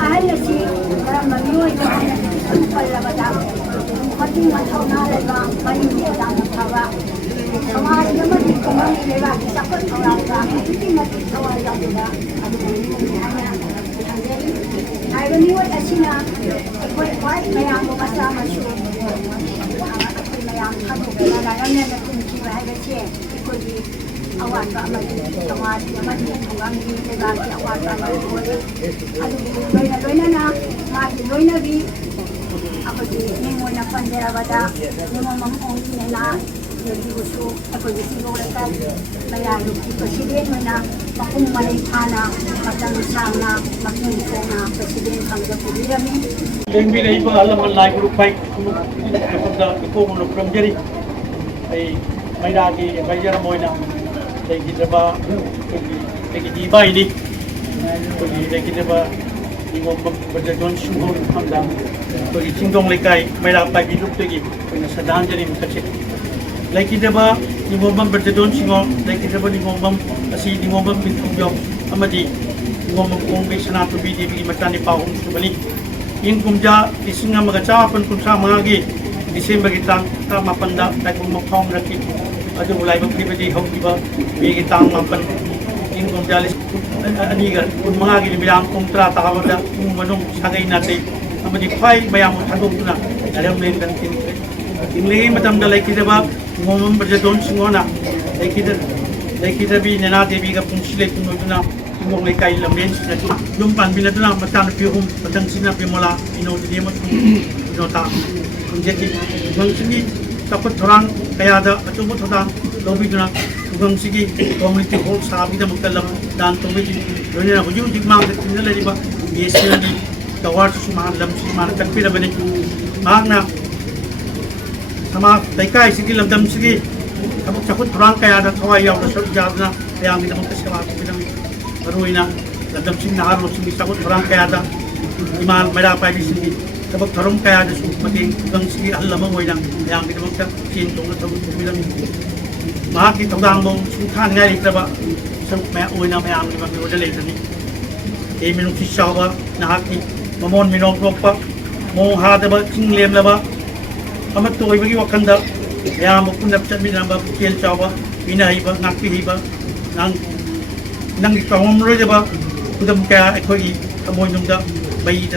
ahal si karang manuoy ko ang palabada pati mathauna leba mani dang thawa samaj naman ko man leba sakot thawra ka hindi mati thawa da adu ay niwa asina ko kwai mayang ko kasama su mayang kanu na na na kun ki ba ha che ko di awan ka amadi samaj naman ko ang hindi leba ki awan ka ko adu loina na ma loina bi ako di nimo na panderabada nimo mamong kinena yung gusto ako di siguro ka mayalo ki president mo na makumalay ana matangusang na magmumpo na president ang Republika Yang bila ibu alam Allah guru baik kepada kepada pramjari ay may lagi bayar mo na lagi diba lagi diba ini lagi diba ibu berjalan sungguh hamdan bagi cingdong lekai may dapat hidup lagi penasaran jadi macam lagi diba ibu berjalan sungguh lagi diba ibu masih ibu berjalan amadi ibu kung bisa nato bidi bagi macam ni pahung sebalik Yung kumja ising nga magacapan kung sa mga gi December kitang mapanda tayo kung mapahong rakit ado ulay bang pribadi hong diba bigitang mapan yung kumja anigan kung mga gi bilang kontrata ka wala kung manong sagay natin ang madipay bayamon hagong na alam mo yung kantin yung lagi matamdalay kita ba ngomong berjadon singona lay kita bi nanate biga kung sila kung na mong may kay lamin na lumpan bila tu na matang pihum matang sina pimola ino di mo ino ta kung jadi kung sige tapos orang kaya ada atau mo thoda lobi na kung sige community hall sabi na magkalam dan tuwi doon na hujung digmang na di ba yes na di tawar sumahan lam sumahan takpila bani mag na sama daikay sige lamdam sige tapos sakot orang kaya ada tawayaw na sa jab na kaya ang ginamang kasama ko Baruy na dadam sing naharo sing sakot orang kaya da imal may dapat bisigi kapag karom kaya da mating gang sige alam mo lang yang kita magka sintong na tawag bilang makita dang mong sukan ngai kita ba sa may uwi na may ang mga model ni e minung sisaw ba nahaki mamon minong pa mo hada ba sing lem la ba amat to bagi wakanda ya mo kunap sa minang ba kiel chawa pinahi ba ngakpi ba nang nang ikawamro diba kudam kaya ako'y amoy nung da bay da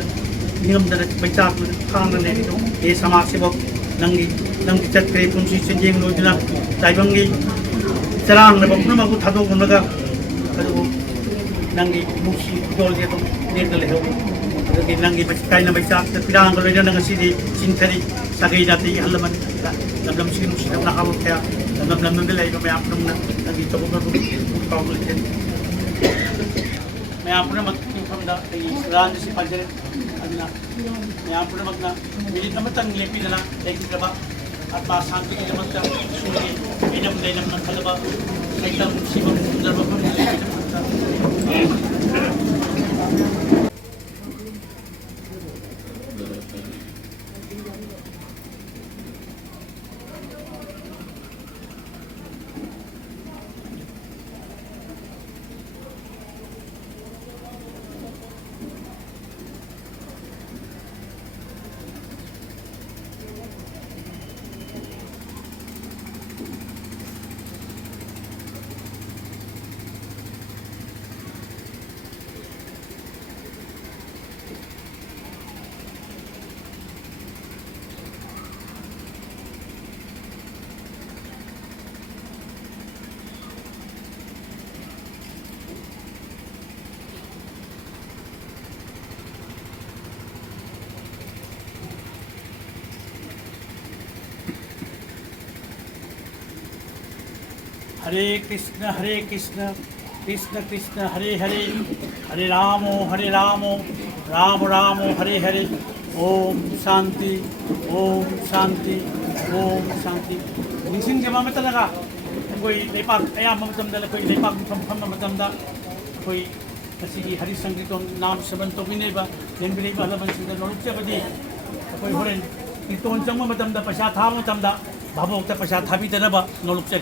ningam da bay tato kang na nito sama sibok nang chat kay kung si senjeng lo dina tayo bang sarang na bang naman ko tato kung naga kado nang musi dol dito nito leho kaya nang kaya na bay tato pinang ko lang nang sidi sintari sagay natin halaman lamlam sino sila nakawag kaya lamlam nila ito may apnong na nandito ko na मैं आप राज से पजरे अदना मैं आप मिली नमतंग लेपिदना लेकिद्रबा आत्मा शांति की नमत सूर्य enum दैनम नखलबा Saitam Shivam सुंदरबा हरे कृष्ण कृष्ण कृष्ण हरे हरे हरे राम राम राम हरे हरे ओम शांति ओम शांति ओम शांति निसिंग जमा में तलगा कोई लेपाक अया ममतम दल कोई लेपाक फम ममतम दा कोई कसी हरि संगीत नाम सबन तो बिनेबा जेनबिने बलबन सिंद नोचे बदी कोई होरेन कितोन जम ममतम दा पशा था ममतम दा भाबोक ता पशा थाबी दनबा नोलुचे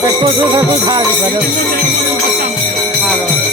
또 다 이거는 알아.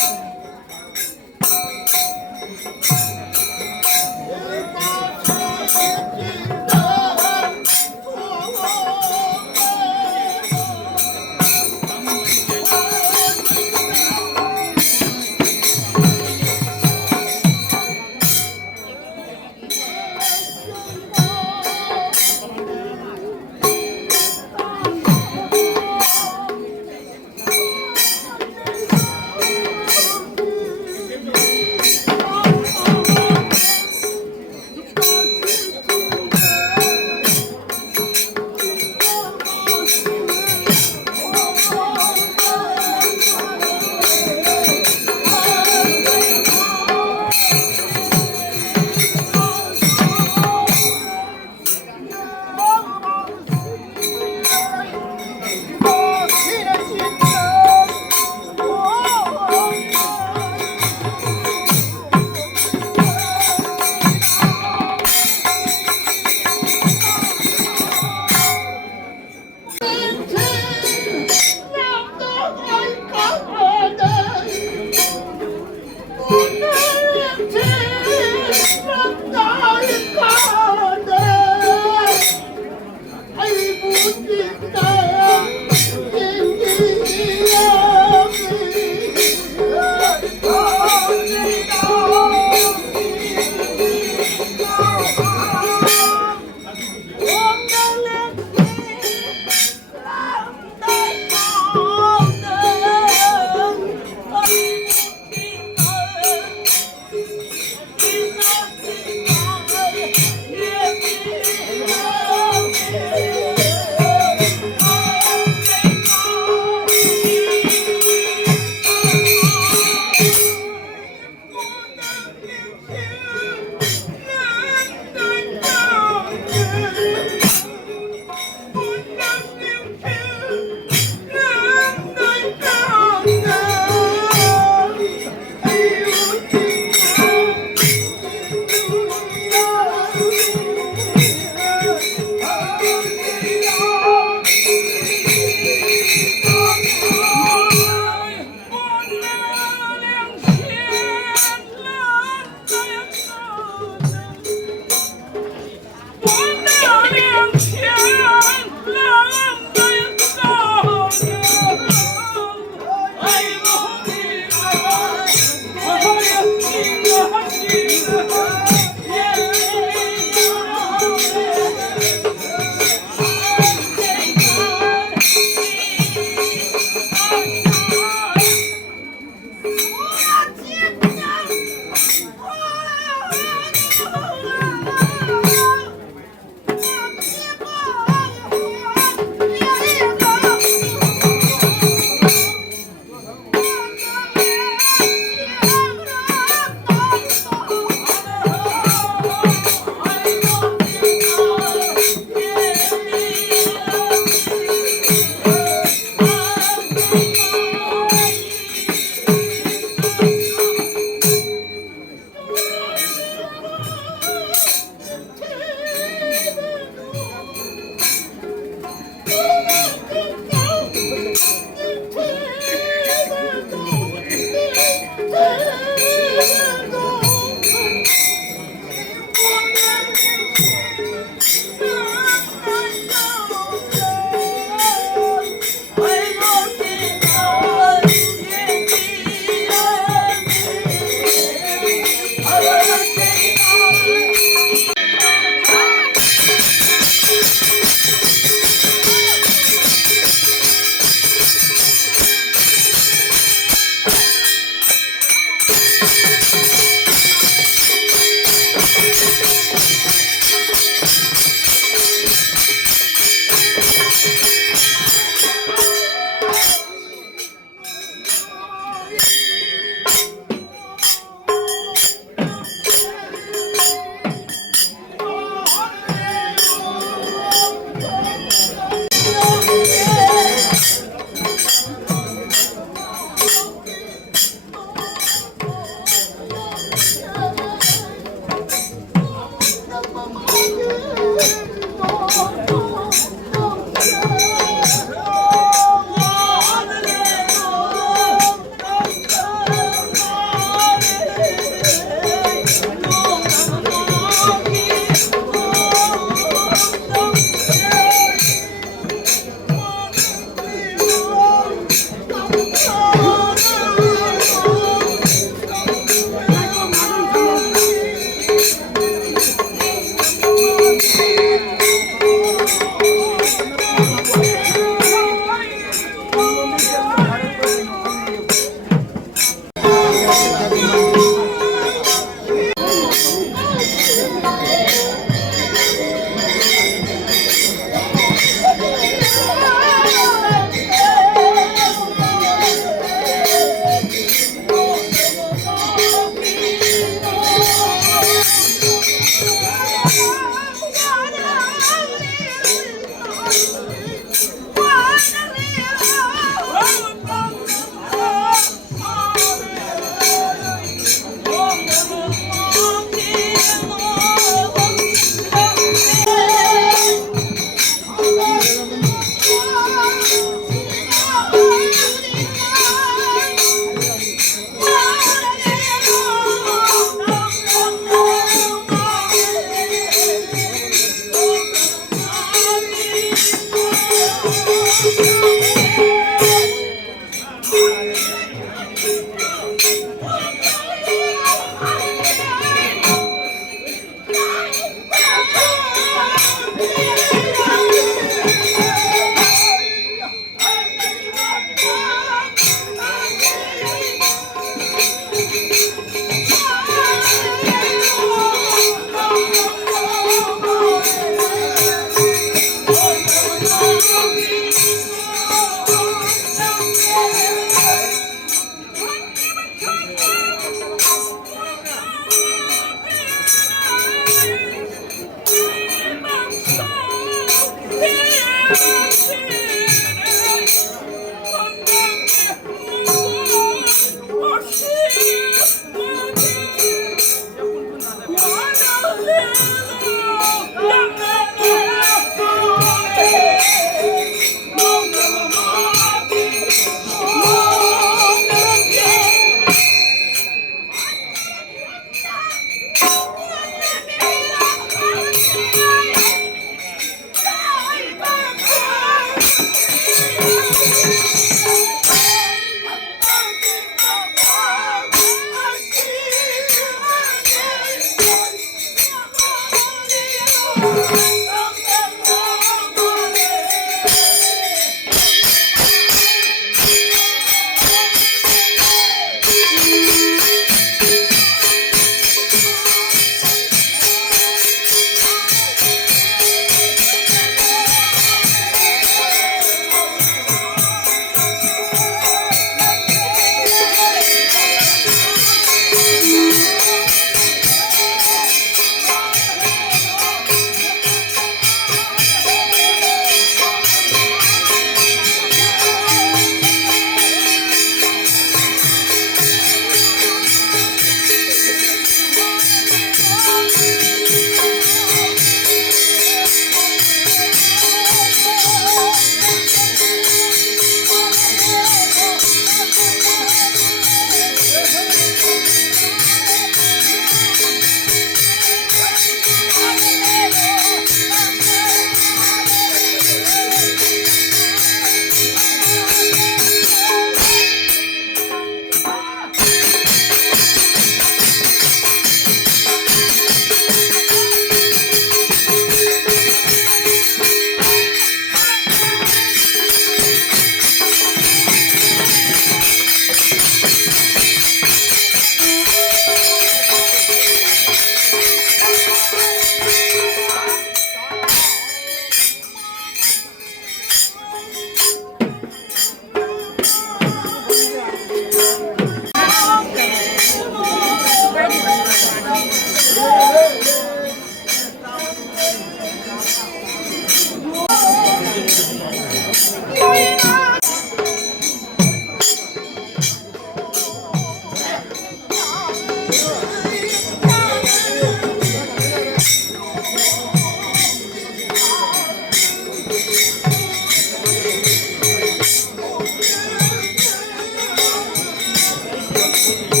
Thank you.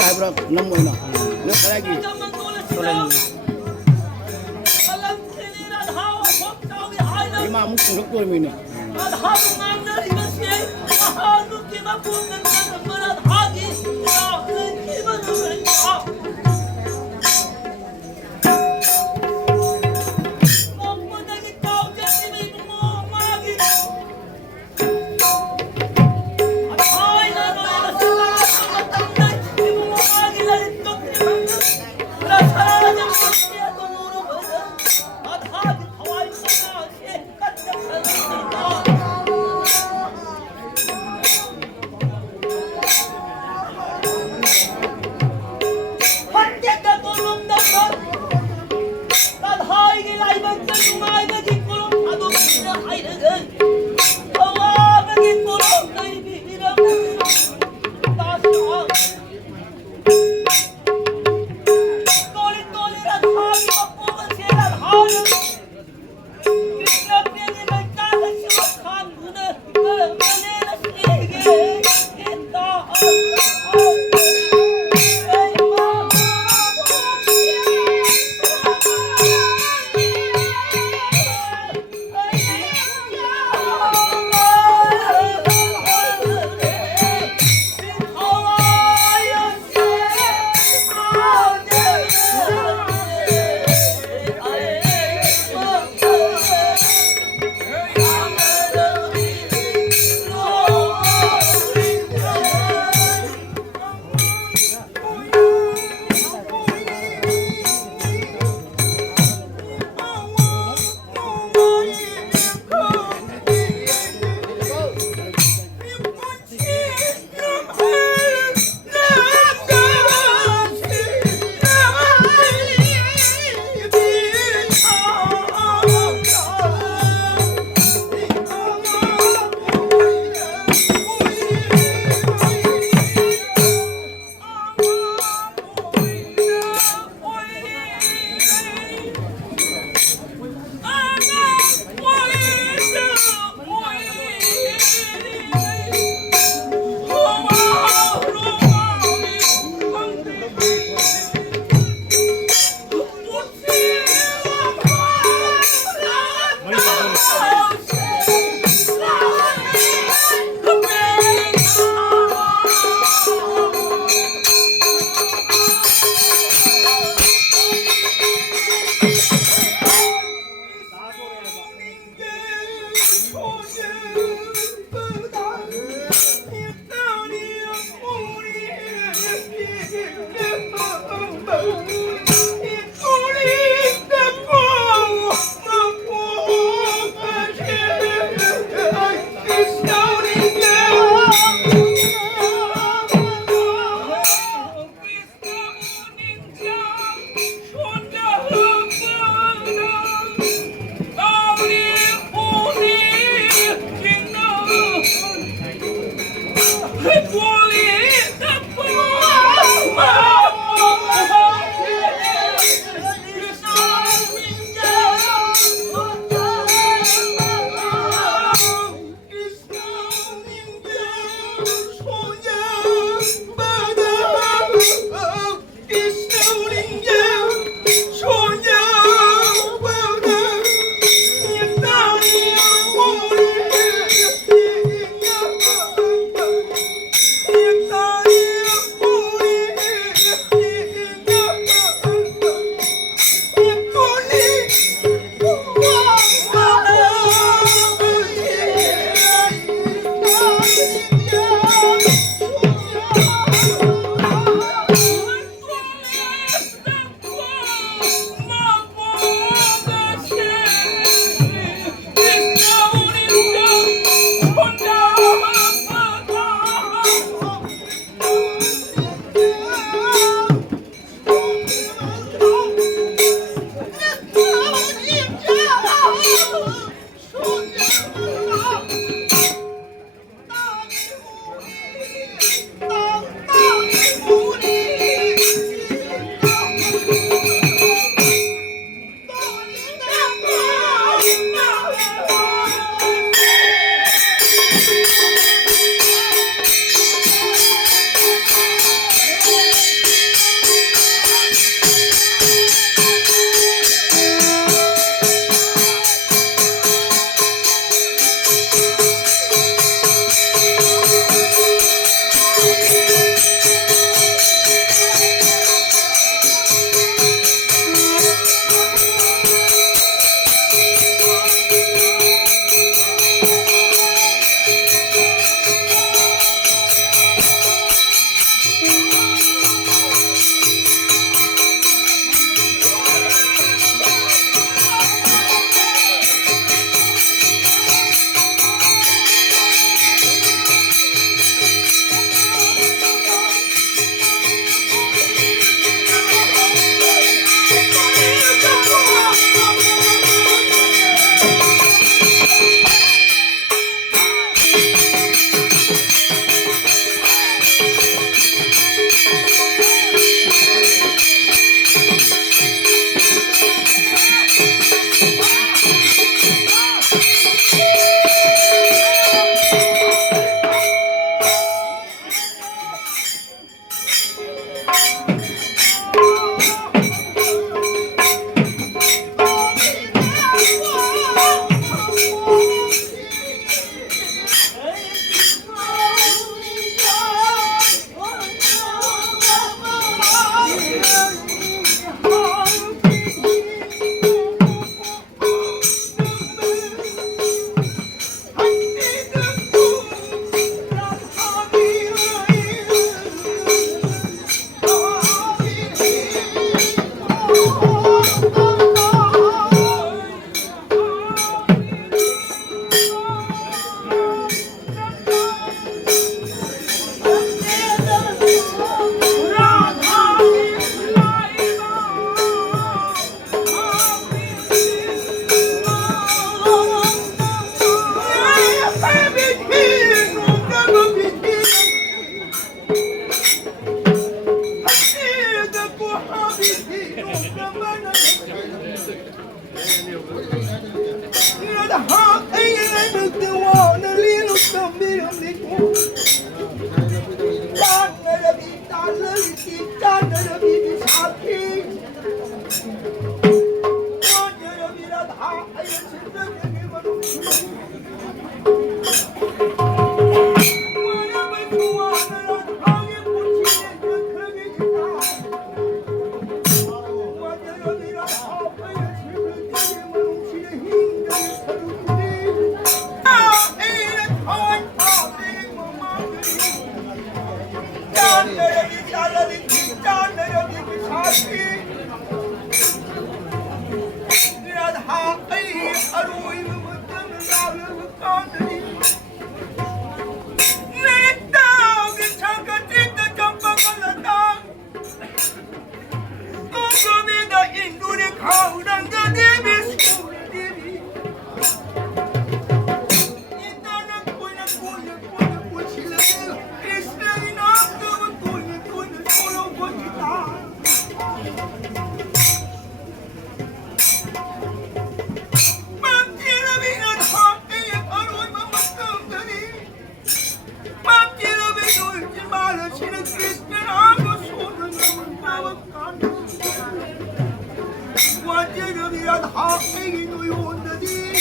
하이브라 넘어이나 너 살아기 이마 묵고 적돌미네 요원들이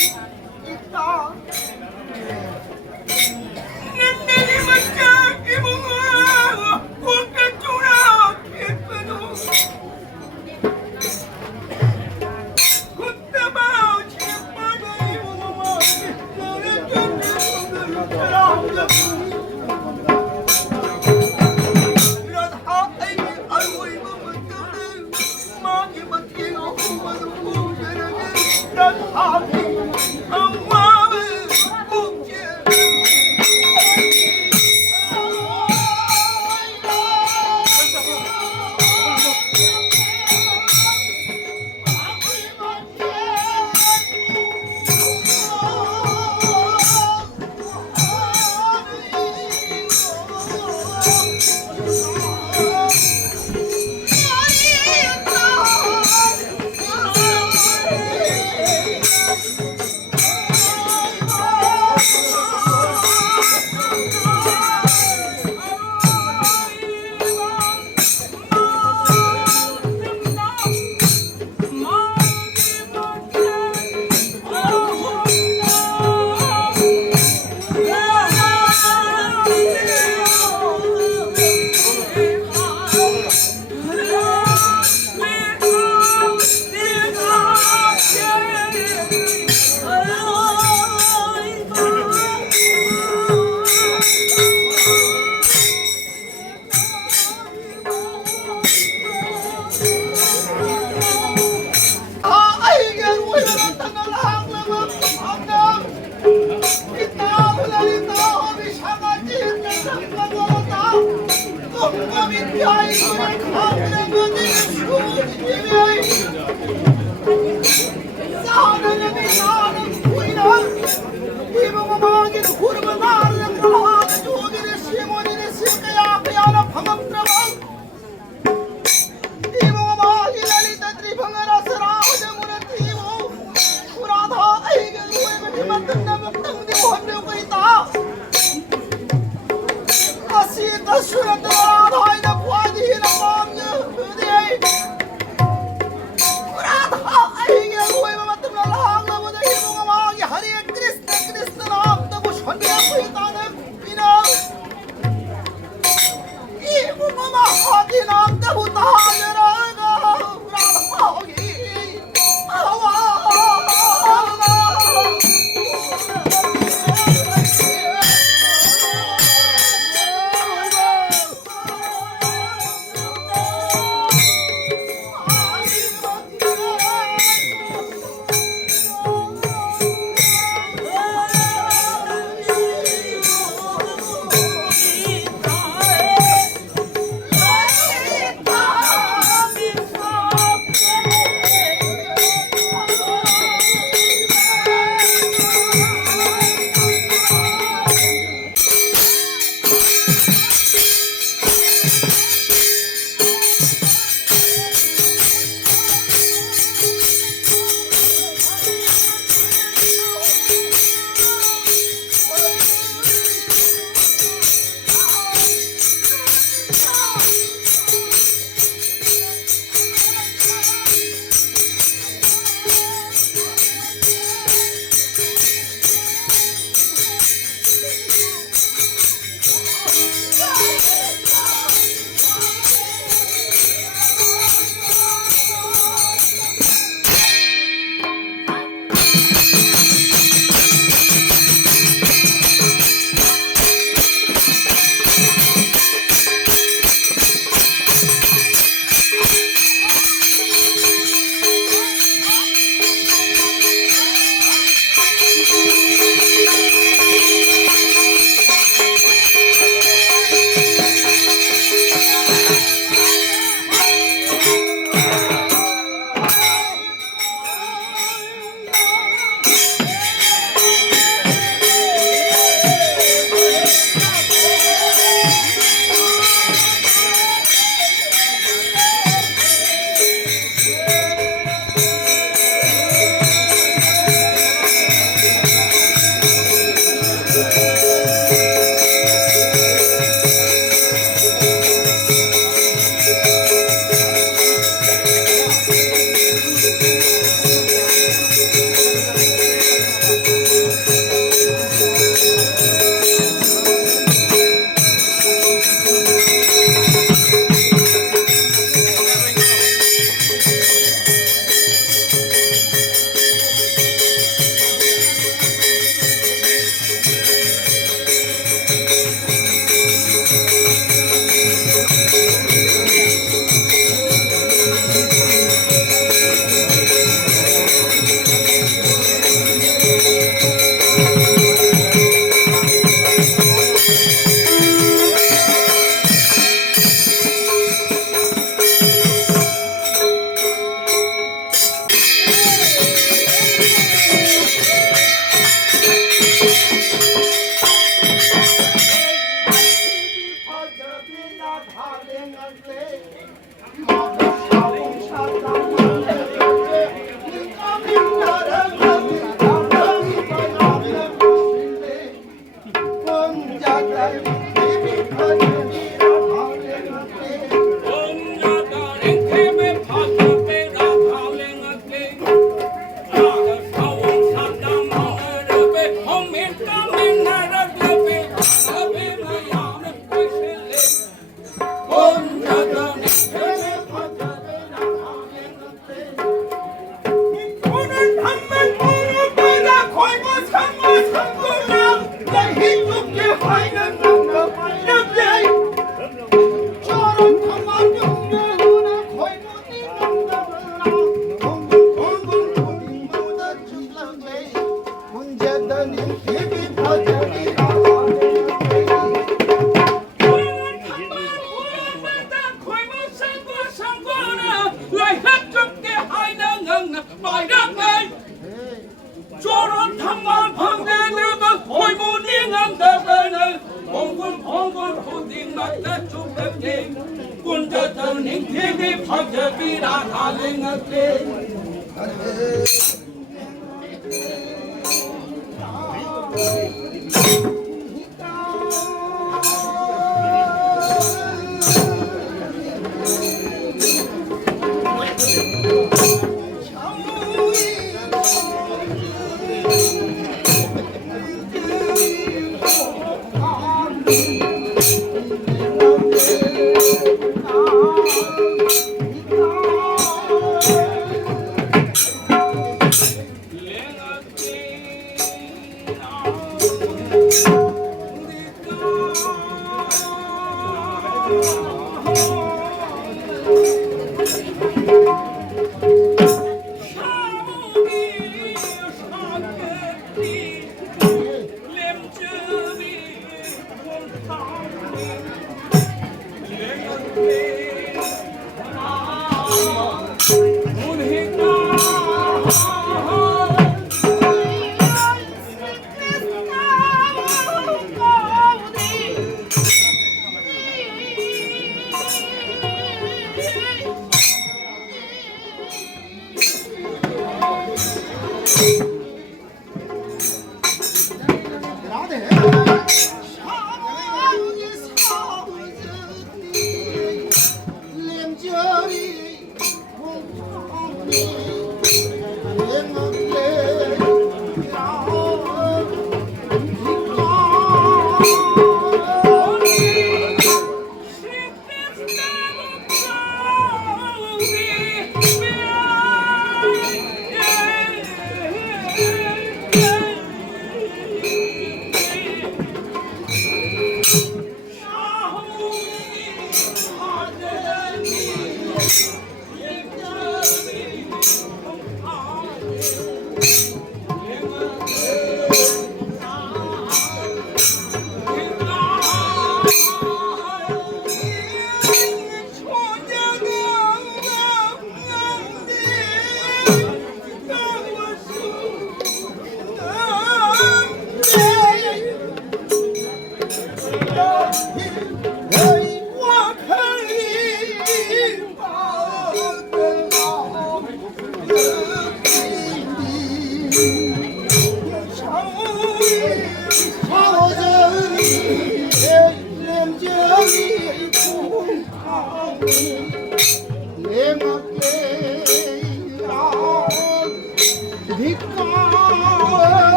있다. 내 맞자 이봉아 꽃가 쪼라 예쁘도 굿다마 제발가 이봉아 너는 좀 따라오자. Hãy subscribe cho kênh Ghiền Mì Gõ để không bỏ lỡ những video hấp dẫn. bài đáp ngay cho nó thăm mà phong đen nữa mà hồi một niên ngắm đẹp đời này phong quân hồ tiền mặt đất trung tâm đen quân chờ chờ những thiên đi phong chờ bi đã thả lên ngất lên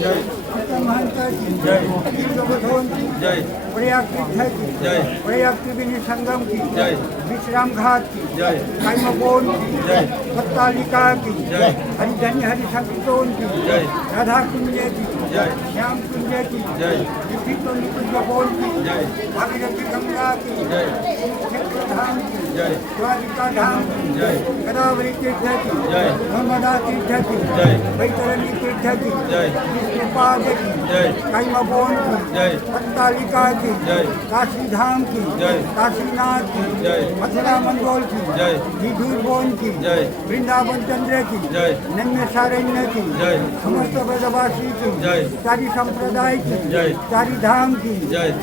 जय महंत की जय। जगधोन की जय प्रयाग तीर्थ की जय। प्रयाग त्रिवेणी संगम की जय। विश्राम घाट की जय। काइमबोन की जय। पत्तालिका की जय। हरिधन्य हरि संकीर्तन की जय। राधा कुंज की जय। श्याम कुंज की जय। निकुंज बोन की जय। भागीरथी गंगा की जय। कुरुक्षेत्र धाम की जय। द्वारिका धाम की जय। गोदावरी तीर्थ की जय। नर्मदा तीर्थ की जय। वैतरणी तीर्थ की जय। विष्णुपाद की जय। काइमबोन की जय। पत्तालिका की जय। काशी धाम की जय। काशीनाथ की जय। मथुरा मंडोल की जय। विधुर बोन की जय। वृंदावन चंद्र की जय। नन्य सारण्य की जय। समस्त ब्रजवासी की जय। चारी संप्रदाय की जय। चारी धाम की जय।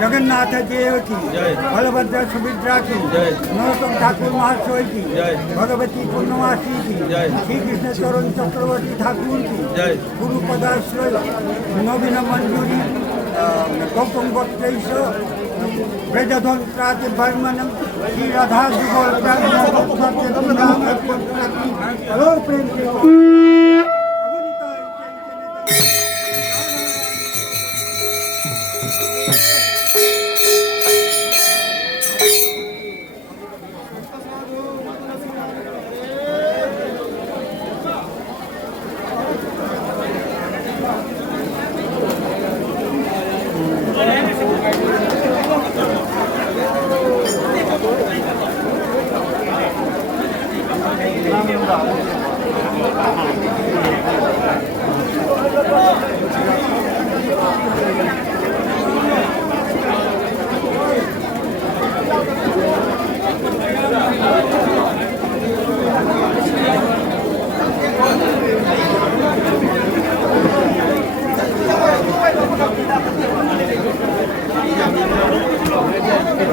जगन्नाथ देव की जय। बलभद्र सुभद्रा की जय। नरोत्तम ठाकुर महाशय की जय। भगवती पूर्णवासी की जय। श्री कृष्ण चरण चक्रवर्ती ठाकुर की जय। गुरु पदाश्रय नवीन मंजूरी गौतम गोत्रेश ब्रजध्वन प्राति वर्मनम श्री राधा जुगल हेलो प्रेम से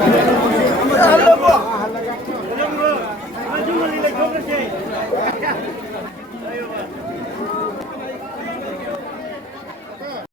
जय।